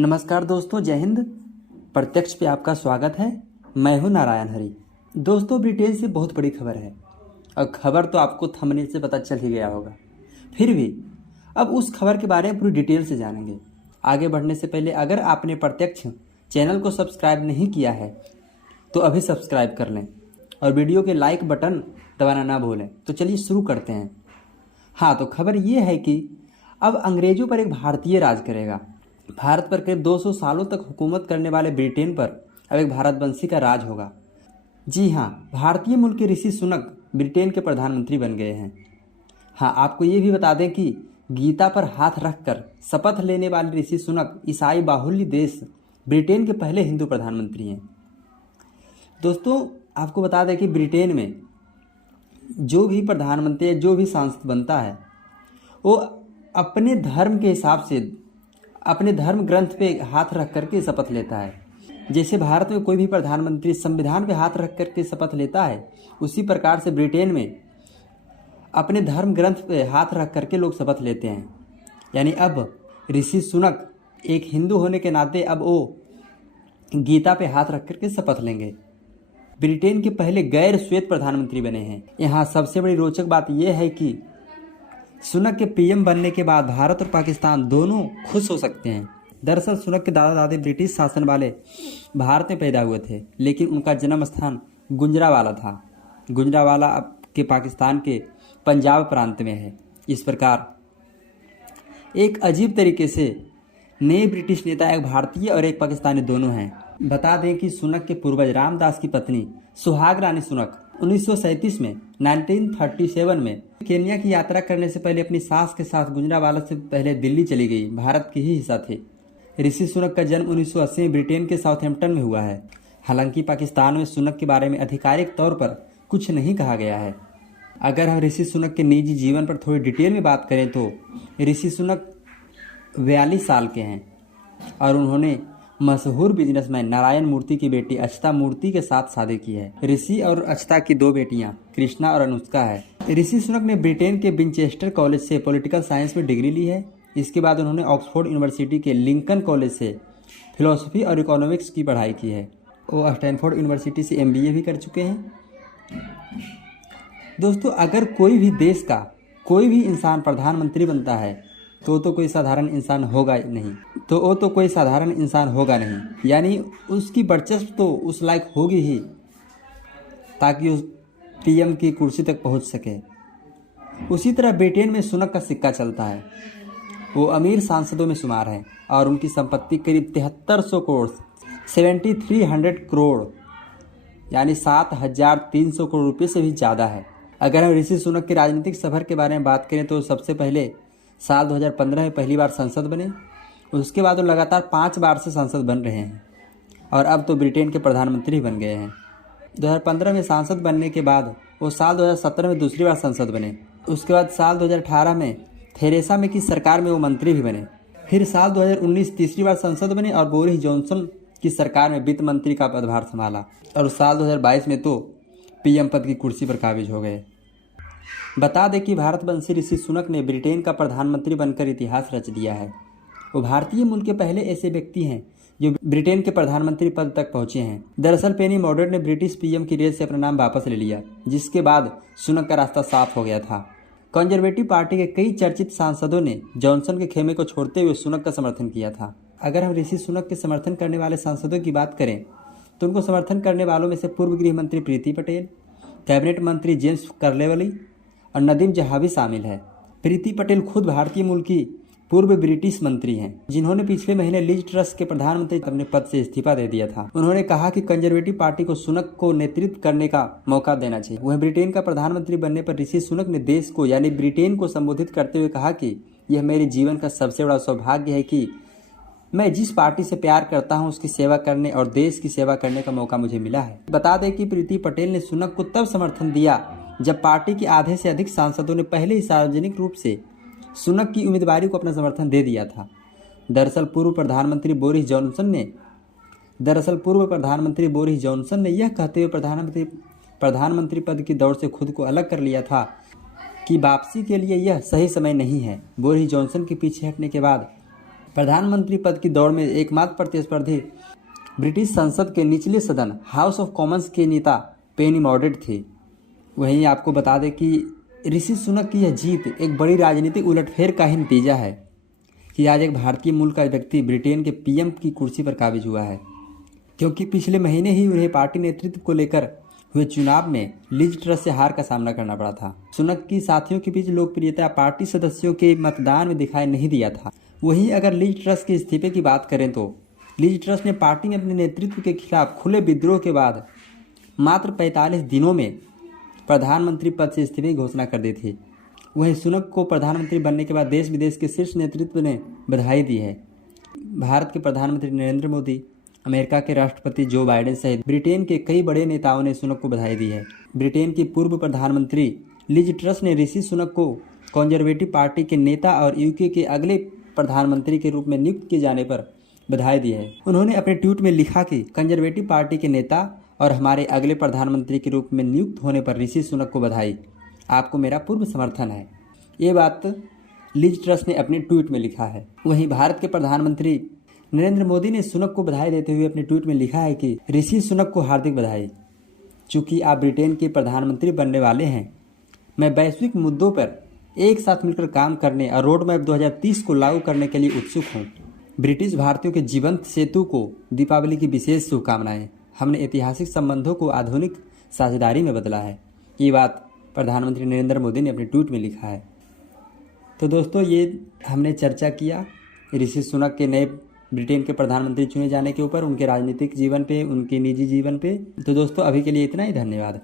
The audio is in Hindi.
नमस्कार दोस्तों, जय हिंद। प्रत्यक्ष पे आपका स्वागत है। मैं हूं नारायण हरी। दोस्तों, ब्रिटेन से बहुत बड़ी खबर है और खबर तो आपको थंबनेल से पता चल ही गया होगा। फिर भी अब उस खबर के बारे में पूरी डिटेल से जानेंगे। आगे बढ़ने से पहले अगर आपने प्रत्यक्ष चैनल को सब्सक्राइब नहीं किया है तो अभी सब्सक्राइब कर लें और वीडियो के लाइक बटन दबाना ना भूलें। तो चलिए शुरू करते हैं। हाँ, तो खबर ये है कि अब अंग्रेजों पर एक भारतीय राज करेगा। भारत पर करीब 200 सालों तक हुकूमत करने वाले ब्रिटेन पर अब एक भारतवंशी का राज होगा। जी हाँ, भारतीय मूल के ऋषि सुनक ब्रिटेन के प्रधानमंत्री बन गए हैं। हाँ, आपको ये भी बता दें कि गीता पर हाथ रखकर शपथ लेने वाले ऋषि सुनक ईसाई बाहुल्य देश ब्रिटेन के पहले हिंदू प्रधानमंत्री हैं। दोस्तों, आपको बता दें कि ब्रिटेन में जो भी प्रधानमंत्री या जो भी सांसद बनता है वो अपने धर्म के हिसाब से अपने धर्म ग्रंथ पे हाथ रख करके शपथ लेता है। जैसे भारत में कोई भी प्रधानमंत्री संविधान पे हाथ रख करके शपथ लेता है, उसी प्रकार से ब्रिटेन में अपने धर्म ग्रंथ पे हाथ रख करके लोग शपथ लेते हैं। यानी अब ऋषि सुनक एक हिंदू होने के नाते अब वो गीता पे हाथ रख करके शपथ लेंगे। ब्रिटेन के पहले गैर श्वेत प्रधानमंत्री बने हैं। यहाँ सबसे बड़ी रोचक बात यह है कि सुनक के पीएम बनने के बाद भारत और पाकिस्तान दोनों खुश हो सकते हैं। दरअसल सुनक के दादा दादी ब्रिटिश शासन वाले भारत में पैदा हुए थे, लेकिन उनका जन्म स्थान गुजरांवाला था। गुजरांवाला अब के पाकिस्तान के पंजाब प्रांत में है। इस प्रकार एक अजीब तरीके से नए ब्रिटिश नेता एक भारतीय और एक पाकिस्तानी दोनों हैं। बता दें कि सुनक के पूर्वज रामदास की पत्नी सुहाग रानी सुनक 1937 में 1937 में केन्या की यात्रा करने से पहले अपनी सास के साथ गुजरांवाला से पहले दिल्ली चली गई। भारत की ही हिस्सा थे। ऋषि सुनक का जन्म 1980 में ब्रिटेन के साउथहैम्पटन में हुआ है। हालांकि पाकिस्तान में सुनक के बारे में आधिकारिक तौर पर कुछ नहीं कहा गया है। अगर हम ऋषि सुनक के निजी जीवन पर थोड़ी डिटेल में बात करें तो ऋषि सुनक 42 साल के हैं और उन्होंने मशहूर बिजनेसमैन नारायण मूर्ति की बेटी अक्षता मूर्ति के साथ शादी की है। ऋषि और अक्षता की दो बेटियां कृष्णा और अनुष्का है। ऋषि सुनक ने ब्रिटेन के विंचेस्टर कॉलेज से पॉलिटिकल साइंस में डिग्री ली है। इसके बाद उन्होंने ऑक्सफोर्ड यूनिवर्सिटी के लिंकन कॉलेज से फिलोसफी और इकोनॉमिक्स की पढ़ाई की है। वो स्टैनफोर्ड यूनिवर्सिटी से MBA भी कर चुके हैं। दोस्तों, अगर कोई भी देश का कोई भी इंसान प्रधानमंत्री बनता है तो कोई साधारण इंसान होगा नहीं। कोई साधारण इंसान होगा नहीं, यानी उसकी वर्चस्व तो उस लायक होगी ही ताकि उस PM की कुर्सी तक पहुंच सके। उसी तरह ब्रिटेन में सुनक का सिक्का चलता है। वो अमीर सांसदों में शुमार है और उनकी संपत्ति करीब 7300 करोड़ 7300 करोड़ यानी 7300 करोड़ रुपये से भी ज़्यादा है। अगर हम ऋषि सुनक के राजनीतिक सफर के बारे में बात करें तो सबसे पहले साल 2015 में पहली बार संसद बने। उसके बाद वो लगातार 5 बार से संसद बन रहे हैं और अब तो ब्रिटेन के प्रधानमंत्री बन गए हैं। 2015 में सांसद बनने के बाद वो साल 2017 में दूसरी बार संसद बने। उसके बाद साल 2018 में थेरेसा मे की सरकार में वो मंत्री भी बने। फिर साल 2019 तीसरी बार संसद बने और बोरिस जॉनसन की सरकार में वित्त मंत्री का पदभार संभाला और साल 2022 में तो PM पद की कुर्सी पर काबिज हो गए। बता दें कि भारतवंशी ऋषि सुनक ने ब्रिटेन का प्रधानमंत्री बनकर इतिहास रच दिया है। वो भारतीय मूल के पहले ऐसे व्यक्ति हैं जो ब्रिटेन के प्रधानमंत्री पद तक पहुंचे हैं। दरअसल पेनी मॉर्डन ने ब्रिटिश PM की रेस से अपना नाम वापस ले लिया, जिसके बाद सुनक का रास्ता साफ हो गया था। कंजर्वेटिव पार्टी के कई चर्चित सांसदों ने जॉनसन के खेमे को छोड़ते हुए सुनक का समर्थन किया था। अगर हम ऋषि सुनक के समर्थन करने वाले सांसदों की बात करें तो उनको समर्थन करने वालों में से पूर्व गृह मंत्री प्रीति पटेल, कैबिनेट मंत्री जेम्स कर्लेवली और नदीम जहां भी शामिल है। प्रीति पटेल खुद भारतीय मूल की पूर्व ब्रिटिश मंत्री हैं, जिन्होंने पिछले महीने लिज ट्रस के प्रधानमंत्री अपने पद से इस्तीफा दे दिया था। उन्होंने कहा कि कंजर्वेटिव पार्टी को सुनक को नेतृत्व करने का मौका देना चाहिए। वह ब्रिटेन का प्रधानमंत्री बनने पर ऋषि सुनक ने देश को यानी ब्रिटेन को संबोधित करते हुए कहा कि यह मेरे जीवन का सबसे बड़ा सौभाग्य है कि मैं जिस पार्टी से प्यार करता हूं उसकी सेवा करने और देश की सेवा करने का मौका मुझे मिला है। बता दें कि प्रीति पटेल ने सुनक को तब समर्थन दिया जब पार्टी के आधे से अधिक सांसदों ने पहले ही सार्वजनिक रूप से सुनक की उम्मीदवारी को अपना समर्थन दे दिया था। दरअसल पूर्व प्रधानमंत्री बोरिस जॉनसन ने यह कहते हुए प्रधानमंत्री पद की दौड़ से खुद को अलग कर लिया था कि वापसी के लिए यह सही समय नहीं है। बोरिस जॉनसन के पीछे हटने के बाद प्रधानमंत्री पद की दौड़ में एकमात्र प्रतिस्पर्धी ब्रिटिश संसद के निचले सदन हाउस ऑफ कॉमन्स के नेता पेनी मॉर्डरेट थे। वहीं आपको बता दें कि ऋषि सुनक की यह जीत एक बड़ी राजनीतिक उलटफेर का ही नतीजा है कि आज एक भारतीय मूल का व्यक्ति ब्रिटेन के पीएम की कुर्सी पर काबिज हुआ है, क्योंकि पिछले महीने ही उन्हें पार्टी नेतृत्व को लेकर हुए चुनाव में लिज ट्रस से हार का सामना करना पड़ा था। सुनक की साथियों के बीच लोकप्रियता पार्टी सदस्यों के मतदान में दिखाई नहीं दिया था। वहीं अगर लिज ट्रस के इस्तीफे की बात करें तो लिज ट्रस ने पार्टी में अपने नेतृत्व के खिलाफ खुले विद्रोह के बाद मात्र 45 दिनों में प्रधानमंत्री पद से इस्तीफे की घोषणा कर दी थी। वहीं सुनक को प्रधानमंत्री बनने के बाद देश विदेश के शीर्ष नेतृत्व ने बधाई दी है। भारत के प्रधानमंत्री नरेंद्र मोदी, अमेरिका के राष्ट्रपति जो बाइडेन सहित ब्रिटेन के कई बड़े नेताओं ने सुनक को बधाई दी है। ब्रिटेन की पूर्व प्रधानमंत्री लिज ट्रस ने ऋषि सुनक को कंजर्वेटिव पार्टी के नेता और यूके के अगले प्रधानमंत्री के रूप में नियुक्त किए जाने पर बधाई दी है। उन्होंने अपने ट्वीट में लिखा कि कंजर्वेटिव पार्टी के नेता और हमारे अगले प्रधानमंत्री के रूप में नियुक्त होने पर ऋषि सुनक को बधाई। आपको मेरा पूर्ण समर्थन है। ये बात लिज ट्रस ने अपने ट्वीट में लिखा है। वहीं भारत के प्रधानमंत्री नरेंद्र मोदी ने सुनक को बधाई देते हुए अपने ट्वीट में लिखा है कि ऋषि सुनक को हार्दिक बधाई। चूंकि आप ब्रिटेन के प्रधानमंत्री बनने वाले हैं, मैं वैश्विक मुद्दों पर एक साथ मिलकर काम करने और रोड मैप 2030 को लागू करने के लिए उत्सुक हूँ। ब्रिटिश भारतीयों के जीवंत सेतु को दीपावली की विशेष शुभकामनाएं। हमने ऐतिहासिक संबंधों को आधुनिक साझेदारी में बदला है। ये बात प्रधानमंत्री नरेंद्र मोदी ने अपने ट्वीट में लिखा है। तो दोस्तों, ये हमने चर्चा किया ऋषि सुनक के नए ब्रिटेन के प्रधानमंत्री चुने जाने के ऊपर, उनके राजनीतिक जीवन पे, उनके निजी जीवन पे। तो दोस्तों, अभी के लिए इतना ही। धन्यवाद।